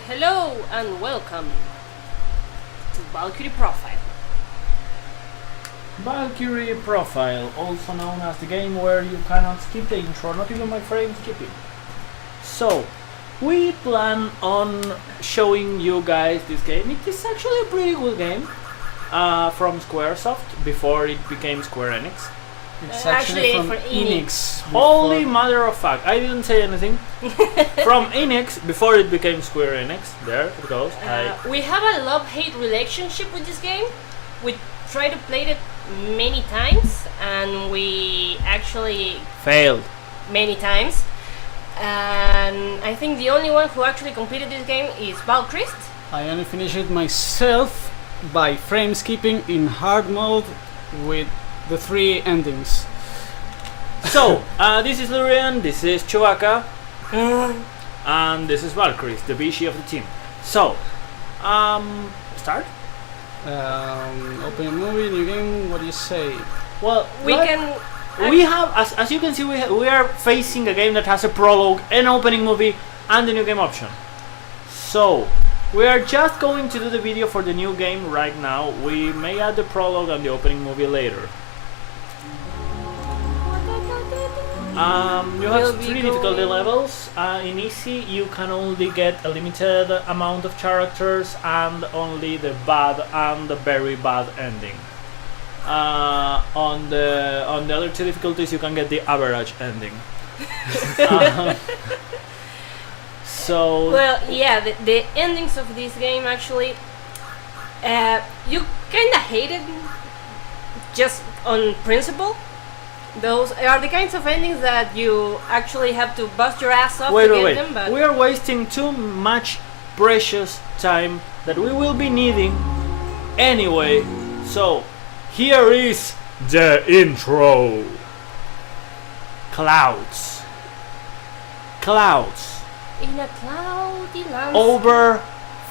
Hello and welcome to Valkyrie Profile. Valkyrie Profile, also known as the game where you cannot skip the intro, not even my frame skipping. So, we plan on showing you guys this game. It is actually a pretty good game from Squaresoft before it became Square Enix. It's Actually, from for Enix. Holy mother of fuck, I didn't say anything. From Enix before it became Square Enix. There it goes. We have a love-hate relationship with this game. We tried to play it many times and we actually Failed. many times. And I think the only one who actually completed this game is Valkyrie. I only finished it myself by frame skipping in hard mode with the 3 endings. So, this is Lurian, this is Chewbacca, and this is Valkyrie, the Vichy of the team. So, start? Open movie, new game, what do you say? Well, We have, as you can see, we are facing a game that has a prologue, an opening movie, and a new game option. So, we are just going to do the video for the new game right now. We may add the prologue and the opening movie later. You have 3 difficulty levels. In easy, you can only get a limited amount of characters and only the bad and the very bad ending. On the other 2 difficulties, you can get the average ending. So Well, yeah, the endings of this game actually, you kinda hate it just on principle. Those are the kinds of endings that you actually have to bust your ass off to get them. But we are wasting too much precious time that we will be needing anyway. So, here is the intro. Clouds. Clouds. in a cloudy landscape. Over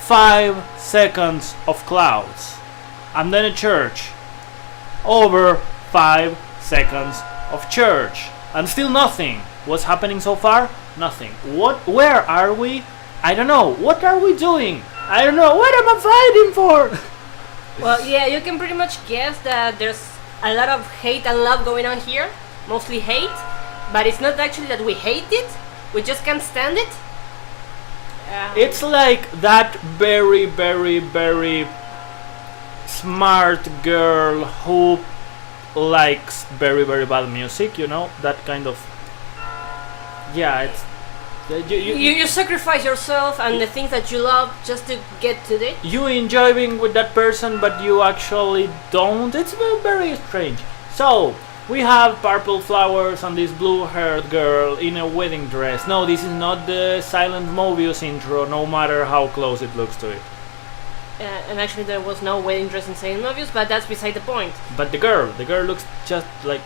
5 seconds of clouds. And then a church. Over 5 seconds of church. And still nothing. What's happening so far? Nothing. Where are we? I don't know. What are we doing? I don't know. What am I fighting for? Well, yeah, you can pretty much guess that there's a lot of hate and love going on here. Mostly hate. But it's not actually that we hate it. We just can't stand it. It's like that very, very, very smart girl who likes very, very bad music, you know? That kind of... Yeah, it's... You sacrifice yourself and the things that you love just to get to it. You enjoy being with that person, but you actually don't. It's very strange. So, we have purple flowers and this blue-haired girl in a wedding dress. No, this is not the Silent Mobius intro, no matter how close it looks to it. And actually there was no wedding dress in Saint Mobius, but that's beside the point. But the girl looks just like...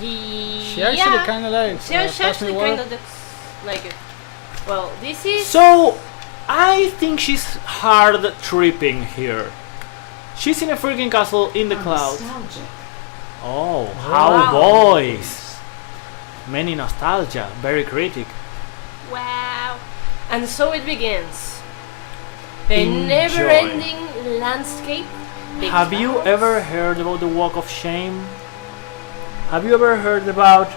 She actually kind of likes She actually kind of looks like it. Well, this is... So, I think she's hard tripping here. She's in a freaking castle in the clouds. Oh, how Wow. boys! Many nostalgia, very critic. Wow. And so it begins. The Enjoy. never-ending landscape. the Have you clouds. ever heard about the Walk of Shame? Have you ever heard about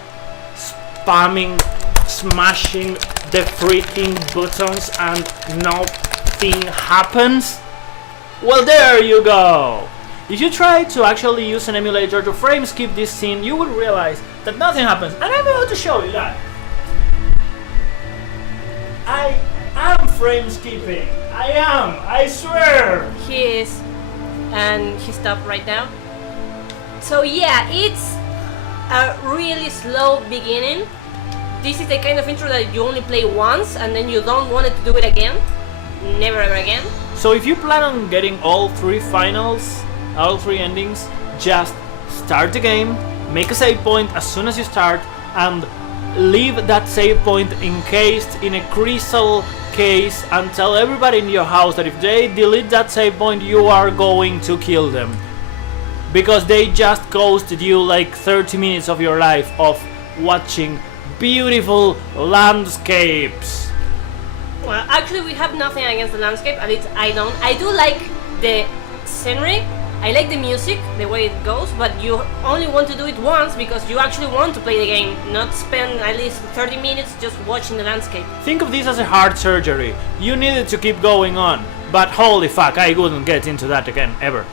spamming, smashing the freaking buttons and nothing happens? Well, there you go! If you try to actually use an emulator to frame skip this scene, you will realize that nothing happens. And I'm about to show you that. I am frame skipping. I am, I swear. He is. And he stopped right now. So yeah, it's a really slow beginning. This is the kind of intro that you only play once and then you don't want to do it again. Never ever again. So if you plan on getting all 3 finals, all 3 endings, just start the game, make a save point as soon as you start, and leave that save point encased in a crystal case and tell everybody in your house that if they delete that save point, you are going to kill them. Because they just ghosted you like 30 minutes of your life of watching beautiful landscapes. Well, actually, we have nothing against the landscape. At least I don't. I do like the scenery. I like the music, the way it goes. But you only want to do it once because you actually want to play the game, not spend at least 30 minutes just watching the landscape. Think of this as a heart surgery. You needed to keep going on, but holy fuck, I wouldn't get into that again, ever.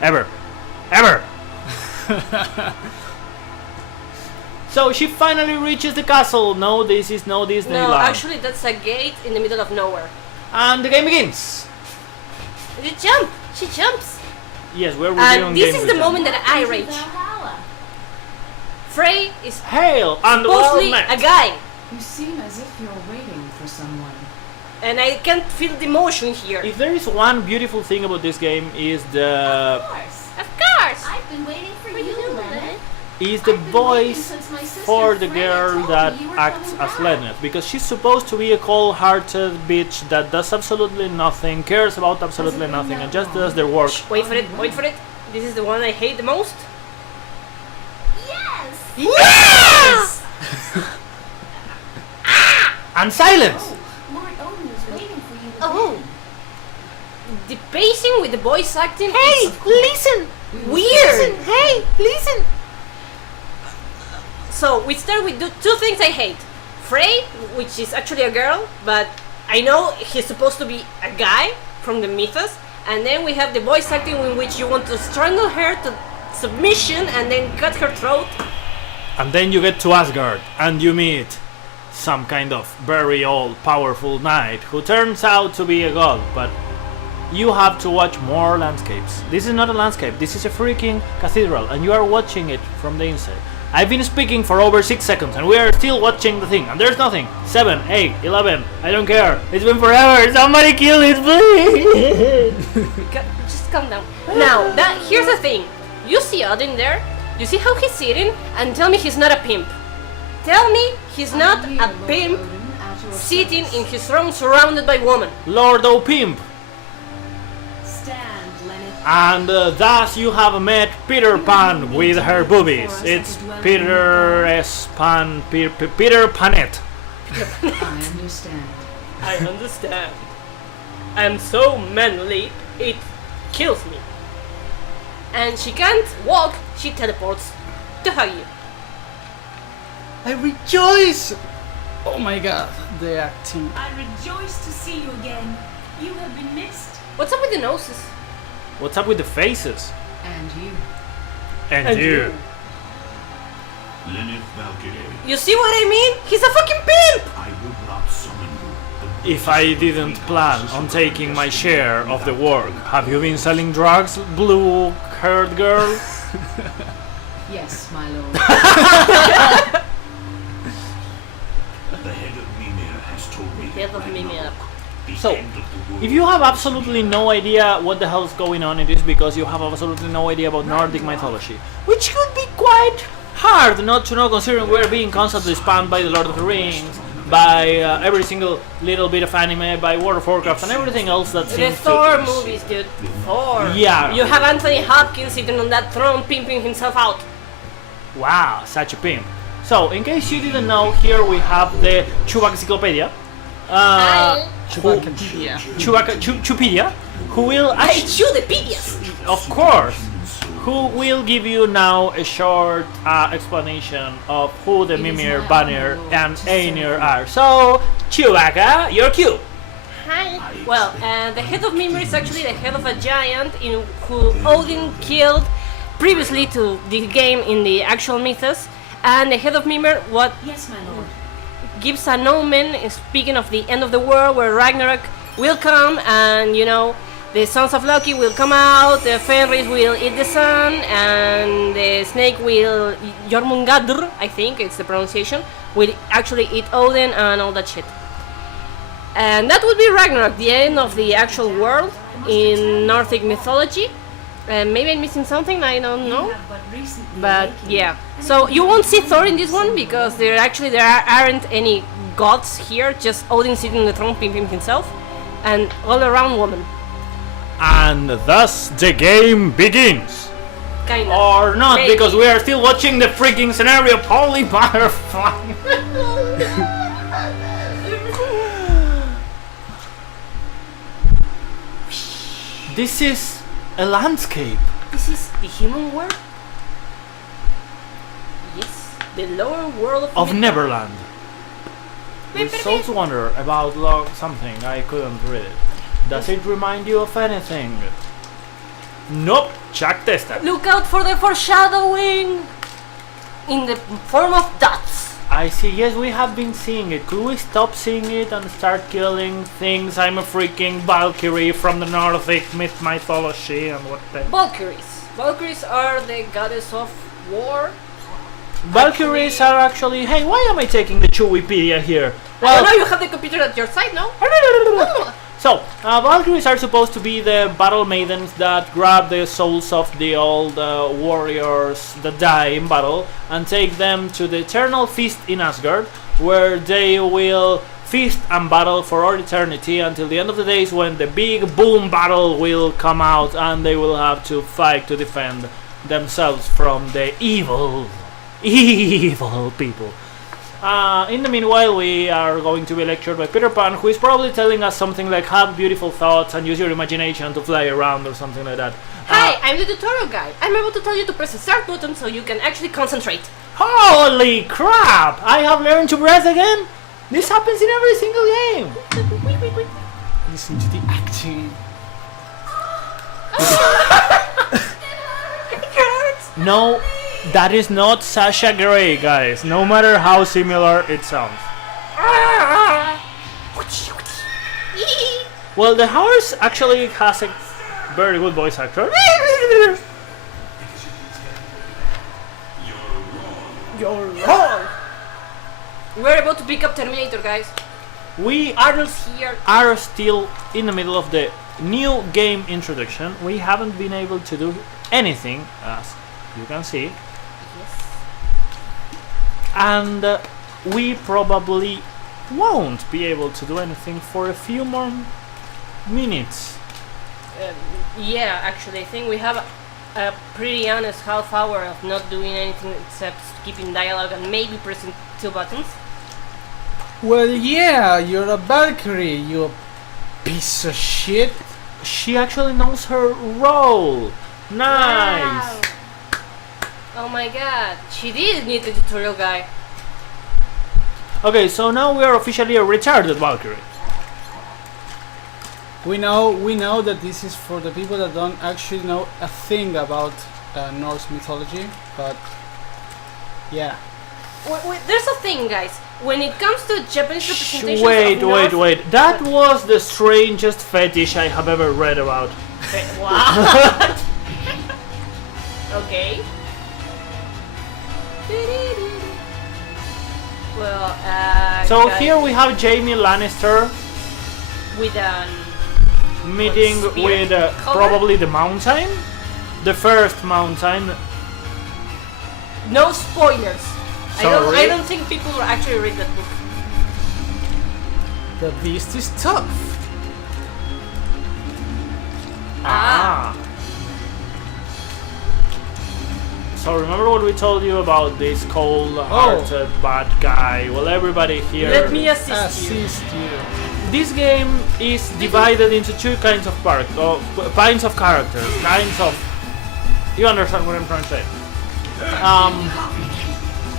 So she finally reaches the castle. No, this is no Disneyland. No, actually, that's a gate in the middle of nowhere. And the game begins. She jumps. Yes, we're reviewing And this game is the with moment that I rage. Frey is Hail and supposedly well a met. guy. You seem as if you're waiting for someone. And I can't feel the emotion here. If there is one beautiful thing about this game is Of course. Of course! I've been waiting for you, Leonard. is the I've been waiting voice since my sister for the Freya girl told that me you were acts coming as back. Lenneth, because she's supposed to be a cold-hearted bitch that does absolutely nothing, cares about absolutely been nothing, that and just long? does their work. Shh, wait for it. This is the one I hate the most. Yes! Yes! And silence! Oh, Lord Odin is waiting for you Oh. again. The pacing with the voice acting. Hey, it's listen! weird. Hey, listen! So we start with two things I hate. Frey, which is actually a girl, but I know he's supposed to be a guy from the mythos. And then we have the voice acting in which you want to strangle her to submission and then cut her throat. And then you get to Asgard, and you meet some kind of very old, powerful knight who turns out to be a god, but you have to watch more landscapes. This is not a landscape, this is a freaking cathedral, and you are watching it from the inside. I've been speaking for over 6 seconds, and we are still watching the thing, and there's nothing. 7, 8, 11, I don't care. It's been forever, somebody kill it, please! Just calm down. Now, here's the thing. You see Odin there? You see how he's sitting? And tell me he's not a pimp. Tell me he's not I'm a here, Lord pimp Odin, at your sitting service. in his throne surrounded by women. Lord O'Pimp! Stand, Leonard. And thus you have met Peter Pan with her boobies. It's Peter S. Pan, Peter Panet. I understand. I understand. I'm so manly, it kills me. And she can't walk, she teleports to hug you. I rejoice! Oh my god, the acting. I rejoice to see you again. You have been missed. What's up with the noses? What's up with the faces? And you. And you. Lenneth Valkyrie, You see what I mean? He's a fucking pimp! I would not summon you. If I didn't plan on taking my share of the work, have you been selling drugs, blue-haired girl? Yes, my lord. The head of Mimir has told me Head of that Mimir. Ragnarok, the So, end of the world, if you have absolutely no idea what the hell is going on, it is because you have absolutely no idea about Nordic mythology, which could be quite hard not to know, considering we're being constantly spammed by the Lord of the Rings, by every single little bit of anime, by World of Warcraft, and everything else that The seems Thor to... movies, dude. Thor. Yeah. You have Anthony Hopkins sitting on that throne pimping himself out. Wow, such a pimp. So, in case you didn't know, here we have the Chewbacca-cyclopedia. Chewbacca-pedia. Chewbacca-Chupedia, who will I actually... chew the pedias. Of course, who will give you now a short explanation of who the It is Mimir, my Vanir, honor, Lord, and to serve Ainir you. are. So, Chewbacca, you're cute. Hi. Well, the head of Mimir is actually the head of a giant in who Odin killed previously to the game in the actual mythos. And the head of Mimir, what Yes, my lord. gives an omen, speaking of the end of the world, where Ragnarok will come, and you know, the sons of Loki will come out, the Fenris will eat the sun, and the snake will, Jormungandr, I think it's the pronunciation, will actually eat Odin and all that shit. And that would be Ragnarok, the end of the actual world in Nordic mythology. Maybe I'm missing something, I don't know. You have but recently But awakened. yeah, so you won't see Thor in this one because there aren't any gods here, just Odin sitting on the throne pimping himself, and all around woman, And thus the game begins. kind of. Or not, Maybe. because we are still watching the freaking scenario. Holy butterfly. This is a landscape. This is the human world? Yes, the lower world Of Midgard. Neverland. Results wonder about something. I couldn't read it. Does it remind you of anything? Nope. Check this then. Look out for the foreshadowing! In the form of dots. I see. Yes, we have been seeing it. Could we stop seeing it and start killing things? I'm a freaking Valkyrie from the Nordic mythology and what the... Valkyries. Valkyries are the goddess of war. Valkyries are actually... Hey, why am I taking the Chewipedia here? I don't know, you have the computer at your side, no? So, Valkyries are supposed to be the battle maidens that grab the souls of the old warriors that die in battle and take them to the eternal feast in Asgard, where they will feast and battle for all eternity until the end of the days, when the big boom battle will come out and they will have to fight to defend themselves from the evil people. In the meanwhile, we are going to be lectured by Peter Pan, who is probably telling us something like have beautiful thoughts and use your imagination to fly around or something like that. Hi, I'm the tutorial guy. I'm able to tell you to press the start button so you can actually concentrate. Holy crap! I have learned to breathe again? This happens in every single game! Listen to the acting. It hurts! No, that is not Sasha Grey, guys, no matter how similar it sounds. Well, the horse actually has a very good voice actor. You're wrong! We're about to pick up Terminator, guys. We Arnold's here. are still in the middle of the new game introduction. We haven't been able to do anything, as you can see. Yes. And we probably won't be able to do anything for a few more minutes. Yeah, actually, I think we have a pretty honest half hour of not doing anything except skipping dialogue and maybe pressing 2 buttons. Well, yeah, you're a Valkyrie, you piece of shit. She actually knows her role. Nice. Wow. Oh my god, she did need the tutorial guy. Okay, so now we are officially a retarded Valkyrie. We know that this is for the people that don't actually know a thing about Norse mythology, but yeah. Wait, there's a thing, guys. When it comes to Japanese representations Wait. of Norse... That was the strangest fetish I have ever read about. What? Okay. Well, So guys, here we have Jaime Lannister with an meeting spear with cover? probably the mountain. The first mountain. no spoilers. I Sorry. don't think people will actually read that book. The beast is tough. Ah. So remember what we told you about this cold-hearted bad guy? Well, everybody here... Let me assist you. This game is divided into two kinds of kinds of characters, kinds of... You understand what I'm trying to say.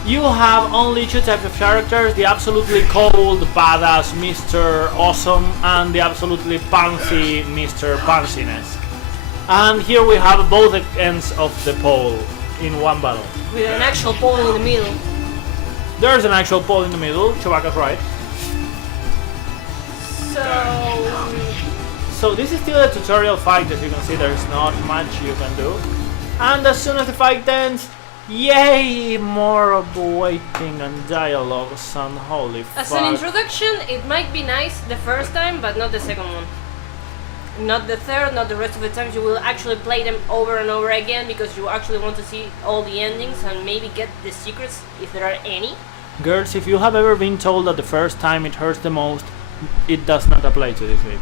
You have only two types of characters, the absolutely cold, badass Mr. Awesome and the absolutely pantsy Mr. Pantsiness. And here we have both ends of the pole in one battle. With an actual pole in the middle. There's an actual pole in the middle, Chewbacca's right. So this is still a tutorial fight, as you can see, there's not much you can do. And as soon as the fight ends, yay! More of waiting and dialogues and holy fuck. As an introduction, it might be nice the first time, but not the second one. Not the third, not the rest of the times. You will actually play them over and over again because you actually want to see all the endings and maybe get the secrets if there are any. Girls, if you have ever been told that the first time it hurts the most, it does not apply to this game.